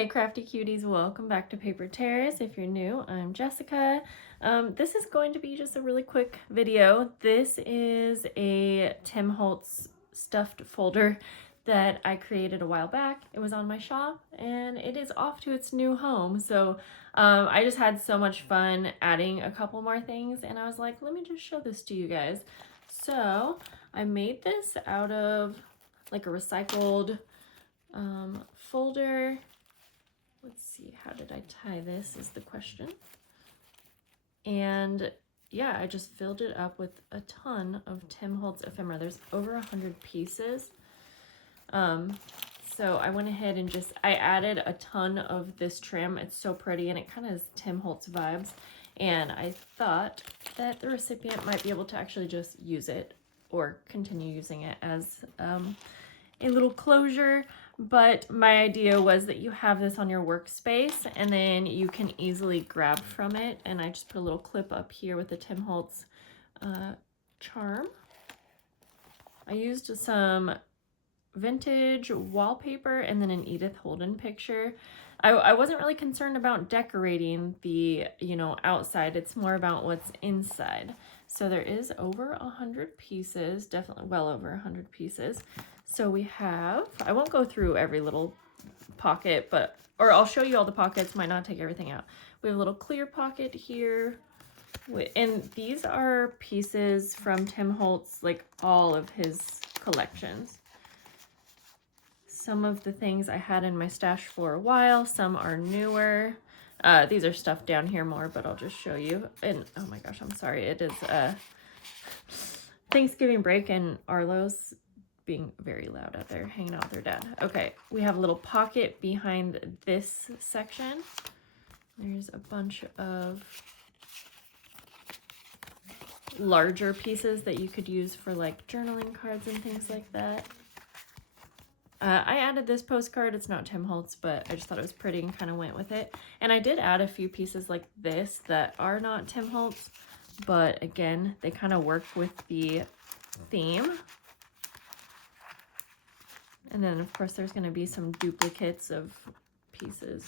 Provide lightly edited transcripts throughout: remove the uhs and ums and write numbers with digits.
Hey crafty cuties, welcome back to Paper Terrace. If you're new, I'm Jessica. This is going to be just a really quick video. This is a Tim Holtz stuffed folder that I created a while back. It was on my shop and it is off to its new home. So I just had so much fun adding a couple more things and I was like, let me just show this to you guys. So I made this out of like a recycled folder. Let's see, how did I tie this is the question. And yeah, I just filled it up with a ton of Tim Holtz ephemera. There's over 100 pieces. So I went ahead and I added a ton of this trim. It's so pretty and it kind of has Tim Holtz vibes. And I thought that the recipient might be able to actually just use it or continue using it as a little closure. But my idea was that you have this on your workspace and then you can easily grab from it. And I just put a little clip up here with the Tim Holtz charm. I used some vintage wallpaper and then an Edith Holden picture. I wasn't really concerned about decorating the, outside. It's more about what's inside. So there is over 100 pieces, definitely well over 100 pieces. So we have, I won't go through every little pocket, or I'll show you all the pockets, might not take everything out. We have a little clear pocket here. And these are pieces from Tim Holtz, like all of his collections. Some of the things I had in my stash for a while, some are newer. These are stuffed down here more, but I'll just show you. And oh my gosh, I'm sorry. It is Thanksgiving break and Arlo's being very loud out there, hanging out with their dad. Okay, we have a little pocket behind this section. There's a bunch of larger pieces that you could use for like journaling cards and things like that. I added this postcard. It's not Tim Holtz, but I just thought it was pretty and kind of went with it. And I did add a few pieces like this that are not Tim Holtz, but again, they kind of work with the theme. And then of course there's going to be some duplicates of pieces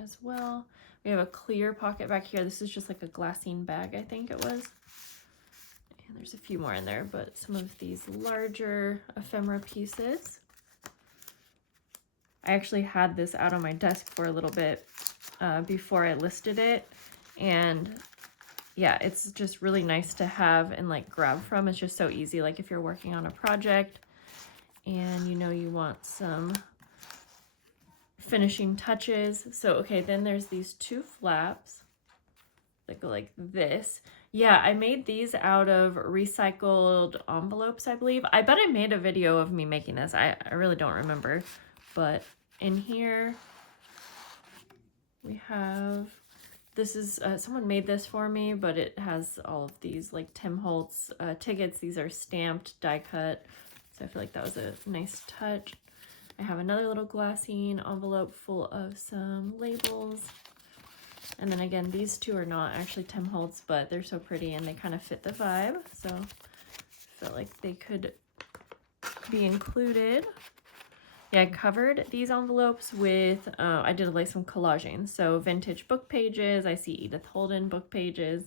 as well. We have a clear pocket back here. This is just like a glassine bag, I think it was. And there's a few more in there, but some of these larger ephemera pieces. I actually had this out on my desk for a little bit before I listed it. And yeah, it's just really nice to have and like grab from. It's just so easy. Like if you're working on a project and you want some finishing touches. So, okay, then there's these two flaps that go like this. Yeah, I made these out of recycled envelopes, I believe. I bet I made a video of me making this. I really don't remember. But in here, we have, this is, someone made this for me, but it has all of these like Tim Holtz tickets. These are stamped, die cut. So I feel like that was a nice touch. I have another little glassine envelope full of some labels. And then again, these two are not actually Tim Holtz, but they're so pretty and they kind of fit the vibe. So I felt like they could be included. Yeah, I covered these envelopes with, I did like some collaging. So vintage book pages, I see Edith Holden book pages.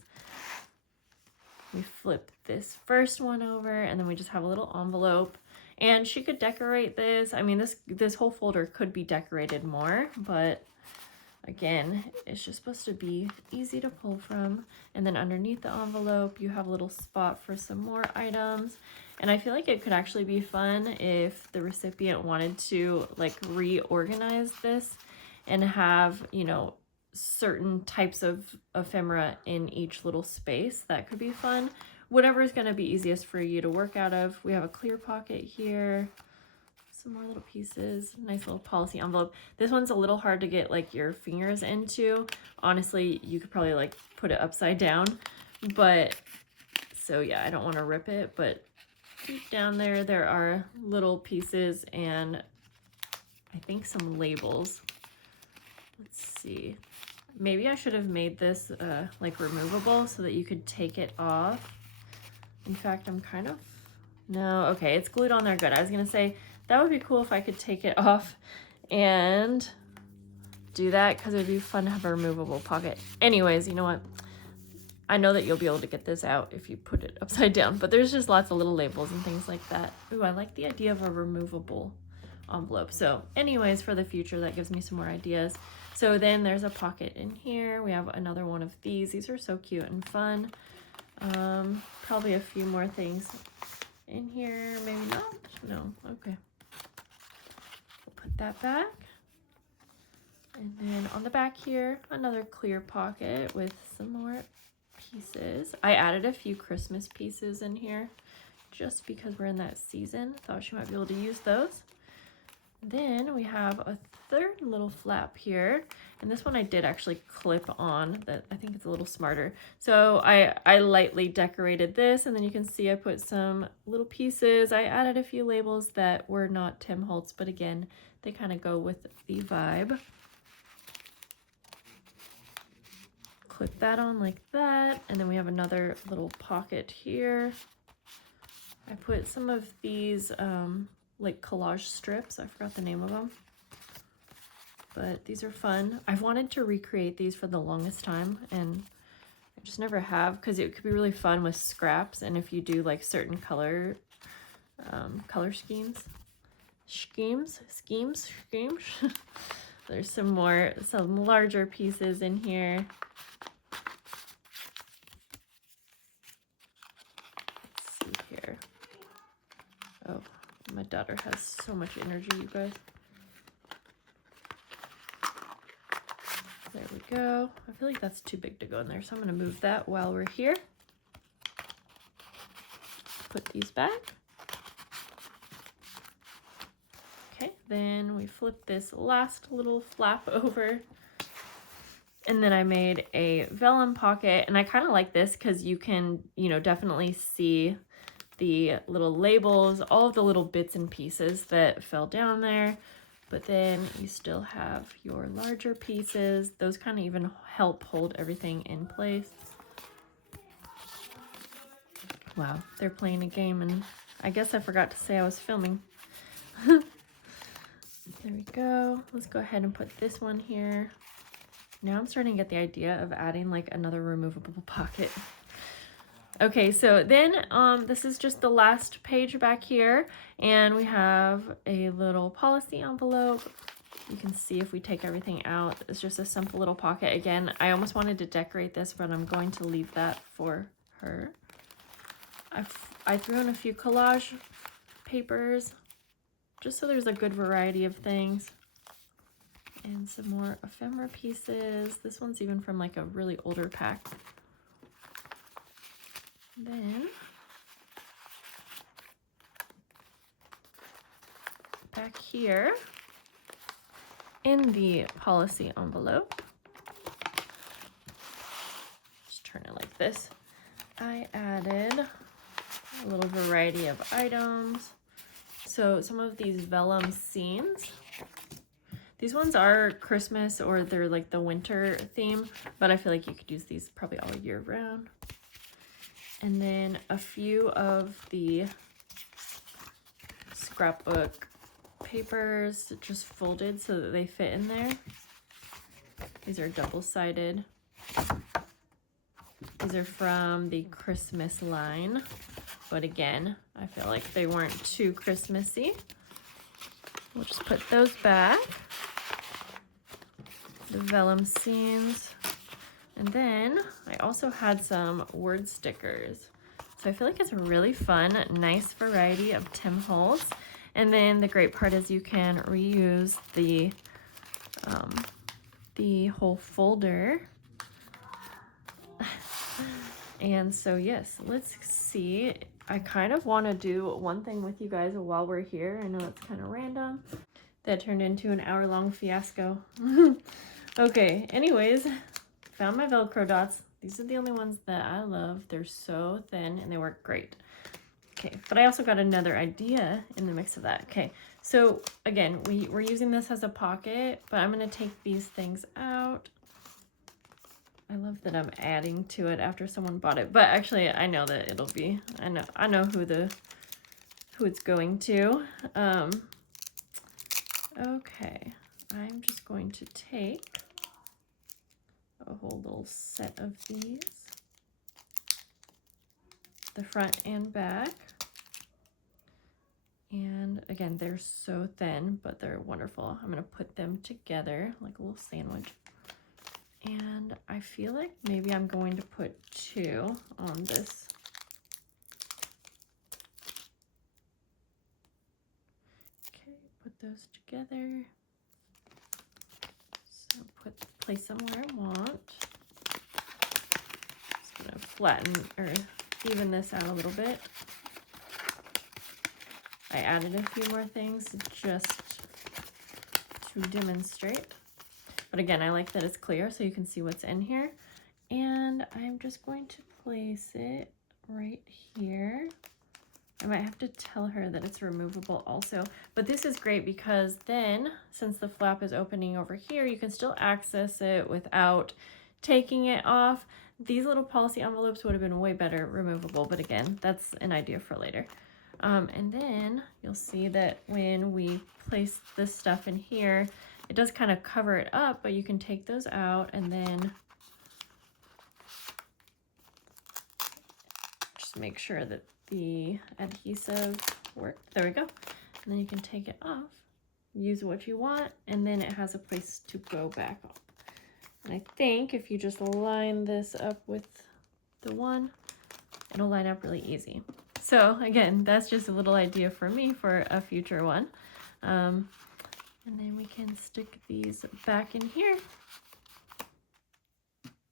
We flip this first one over and then we just have a little envelope. And she could decorate this. I mean, this whole folder could be decorated more, but again, it's just supposed to be easy to pull from. And then underneath the envelope, you have a little spot for some more items. And I feel like it could actually be fun if the recipient wanted to like reorganize this and have, certain types of ephemera in each little space. That could be fun. Whatever is going to be easiest for you to work out of. We have a clear pocket here. Some more little pieces. Nice little policy envelope. This one's a little hard to get like your fingers into. Honestly, you could probably like put it upside down. But, so yeah, I don't want to rip it, but deep down there are little pieces and I think some labels. Let's see. Maybe I should have made this like removable so that you could take it off. In fact, no, okay, it's glued on there good. I was gonna say that would be cool if I could take it off and do that because it would be fun to have a removable pocket. Anyways, you know what? I know that you'll be able to get this out if you put it upside down, but there's just lots of little labels and things like that. Ooh, I like the idea of a removable envelope. So anyways, for the future, that gives me some more ideas. So then there's a pocket in here. We have another one of these. These are so cute and fun. Probably a few more things in here. Maybe not. No. Okay. We'll put that back. And then on the back here, another clear pocket with some more pieces. I added a few Christmas pieces in here just because we're in that season. Thought she might be able to use those. Then we have a third little flap here, and this one I did actually clip on. That I think it's a little smarter. So I lightly decorated this, and then you can see I put some little pieces. I added a few labels that were not Tim Holtz, but again, they kind of go with the vibe. Clip that on like that, and then we have another little pocket here. I put some of these like collage strips. I forgot the name of them, but these are fun. I've wanted to recreate these for the longest time, and I just never have, because it could be really fun with scraps, and if you do like certain color schemes. There's some larger pieces in here. Oh, my daughter has so much energy, you guys. There we go. I feel like that's too big to go in there, so I'm going to move that while we're here. Put these back. Okay, then we flip this last little flap over. And then I made a vellum pocket, and I kind of like this because you can, definitely see the little labels, all of the little bits and pieces that fell down there, but then you still have your larger pieces. Those kind of even help hold everything in place. Wow, they're playing a game, and I guess I forgot to say I was filming. There we go. Let's go ahead and put this one here. Now I'm starting to get the idea of adding like another removable pocket. Okay, so then this is just the last page back here, and we have a little policy envelope. You can see if we take everything out, it's just a simple little pocket. Again, I almost wanted to decorate this, but I'm going to leave that for her. I threw in a few collage papers, just so there's a good variety of things. And some more ephemera pieces. This one's even from like a really older pack. Then back here in the policy envelope, just turn it like this, I added a little variety of items. So some of these vellum scenes, these ones are Christmas or they're like the winter theme, but I feel like you could use these probably all year round. And then a few of the scrapbook papers just folded so that they fit in there. These are double-sided. These are from the Christmas line, but again, I feel like they weren't too Christmassy. We'll just put those back. The vellum scenes. And then I also had some word stickers. So I feel like it's a really fun, nice variety of Tim Holtz. And then the great part is you can reuse the whole folder. And so yes, let's see. I kind of want to do one thing with you guys while we're here. I know it's kind of random. That turned into an hour-long fiasco. Okay, anyways. Found my Velcro dots. These are the only ones that I love. They're so thin and they work great. Okay, but I also got another idea in the mix of that. Okay, so again, we're using this as a pocket, but I'm going to take these things out. I love that I'm adding to it after someone bought it, but actually I know that it'll be, I know who it's going to. Okay, I'm just going to take a whole little set of these, the front and back. And again, they're so thin, but they're wonderful. I'm gonna put them together like a little sandwich. And I feel like maybe I'm going to put 2 on this. Okay, put those together. So place them where I want. Just gonna flatten or even this out a little bit. I added a few more things just to demonstrate. But again, I like that it's clear so you can see what's in here. And I'm just going to place it right here. I might have to tell her that it's removable also. But this is great because then, since the flap is opening over here, you can still access it without taking it off. These little policy envelopes would have been way better removable, but again, that's an idea for later. And then you'll see that when we place this stuff in here, it does kind of cover it up, but you can take those out and then just make sure that the adhesive works. There we go. And then you can take it off, use what you want, and then it has a place to go back on. And I think if you just line this up with the one, it'll line up really easy. So again, that's just a little idea for me for a future one. And then we can stick these back in here.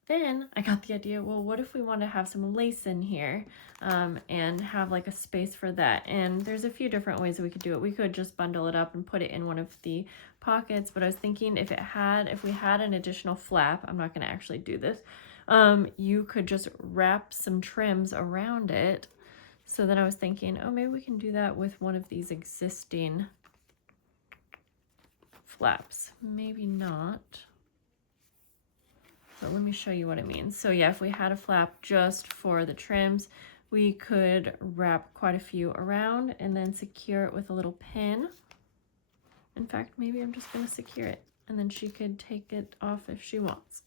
Then I got the idea, well, what if we want to have some lace in here and have like a space for that? And there's a few different ways that we could do it. We could just bundle it up and put it in one of the pockets, but I was thinking if we had an additional flap, I'm not going to actually do this, you could just wrap some trims around it. So then I was thinking, oh, maybe we can do that with one of these existing flaps. Maybe not. So let me show you what I mean. So yeah, if we had a flap just for the trims, we could wrap quite a few around and then secure it with a little pin. In fact, maybe I'm just going to secure it and then she could take it off if she wants.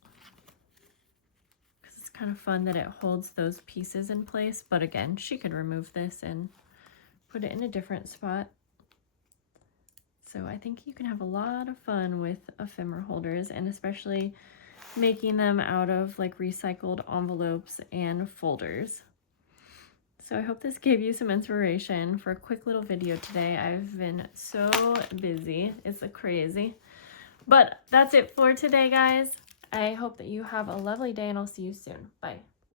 Because it's kind of fun that it holds those pieces in place. But again, she could remove this and put it in a different spot. So I think you can have a lot of fun with ephemera holders, and especially making them out of like recycled envelopes and folders. So I hope this gave you some inspiration for a quick little video today. I've been so busy. It's crazy. But that's it for today, guys. I hope that you have a lovely day and I'll see you soon. Bye.